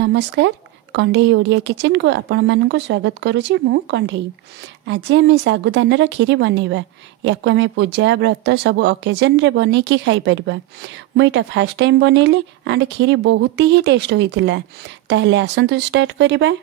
नमस्कार कंढई ओडिया किचन को आपण मानक स्वागत करुच्ची मु कंढई। आज आम सागुदानार खीरी बनैबा। या आम पूजा व्रत सब ओकेजन रे बनै कि खाई परिबा। मुझे फास्ट टाइम बनैली एंड खीरी बहुत ही टेस्ट होइतिला। ताहले आसंतु स्टार्ट करिबा।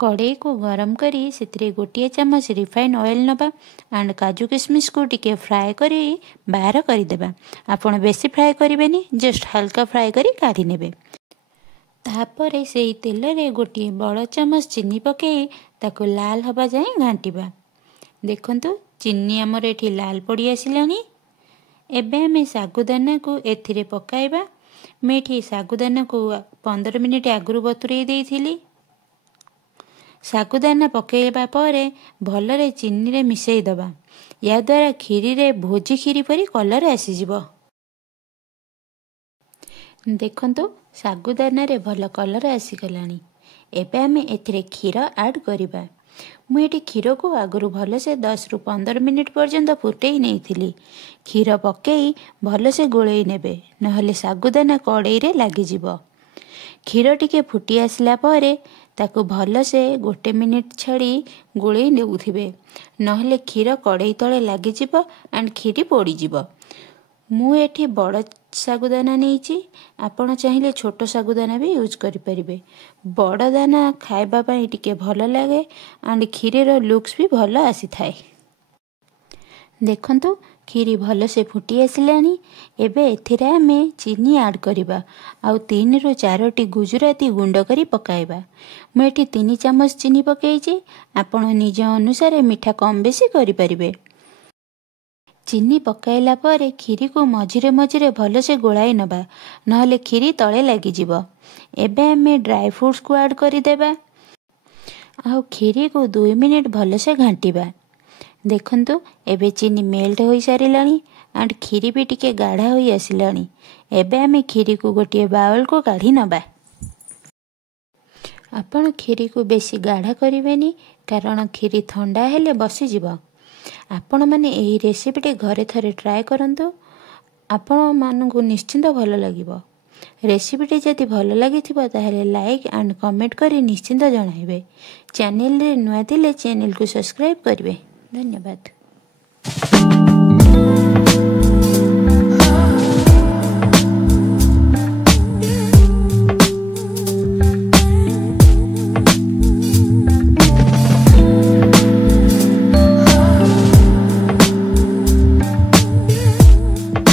कड़ाई को गरम करी से गोटे चम्मच रिफाइन ऑयल नबा एंड काजू किशमिश को टिके फ्राए करी बाहर करदेबा। आपण बेसी फ्राए करें, जस्ट हल्का फ्राए करी काढ़ी नेबे। तापर से तेल रे गोटे बड़ चम्मच चीनी पकई ताको लाल हवा जाए घांटिबा। देखंतु चीनी आमर एठी लाल पड़ी आसिलानी। एबे आमे सागुदाना को एथिरे पकाइबा। मैं सागुदाना को 15 मिनिट आगु बतुरई देइथिली। सागुदाना पकईबा परे भलरे चीनी रे मिसई दबा। या द्वारा खीरी रे भोजी खीरी परी कलर आसीजिवो। देखंतु सागुदाना रे भल कलर आसीगलानी। एबे आमे एथिरे क्षीर ऐड करिबा। मुझे क्षीर को आगु भल से 10 रु 15 मिनिट पर्यंत फुटई नहीं। क्षीर पकई भल से गोलई नेबे, नहले सागुदाना कड़ाई रे लागिजिवो। क्षीर टिके फुटी आसला परे ताकू भल से 1 मिनिट छाड़ी गोलई नेउथिबे, नहले क्षीर कड़ाई तले लागिजिवो एंड खीरी पोड़ीजिवो। मु एठी बड़ सागुदाना नेइची, आपण चाहिले छोट सागुदाना भी यूज करि परिबे। बड़ दाना खाइबा पई टिके भल लागे एंड खीरीर लुक्स भी भल आसी थाए। देखंतु खीरी भल से फुटी आसिलानी। एबे एथिरे आमे चीनी ऐड करिबा आउ 3 रु 4 गुजराती गुंड करी पकाइबा। मैं एठी 3 चम्मच चीनी पकाइची। आपण निज अनुसार मीठा कम बेसी करि परिबे। चीनी पकाइला परे खीरी को मझिरे मझिरे भल से गोलाई नबा, नहले खीरी तले लागिजिवो। एबे आमे ड्राई फ्रूट्स को ऐड करि देबा आउ खीरी को 2 मिनिट भल से घांटिबा। देखंतु एबे चीनी मेल्ट होई सारिलानी एंड खीरी भी टिके गाढ़ा होई आसिलानी। एबे आमे खीरी को गोटे बाउल को काढ़ी नबा। आपण खीरी को बेसी गाढ़ा करिवेनी, कारण खीरी ठंडा हेले बसी जिवो। आपण माने एही रेसिपीटी घरे थरे ट्राए करंतु। आपण मानकु निश्चिंत भल लागिवो। रेसिपीटी जदि भल लागिथिबो ताहेले लाइक एंड कमेंट करी निश्चिंत जणाइबे। चैनल रे नुआ थिले चैनल को सब्सक्राइब करिवे। धन्यवाद।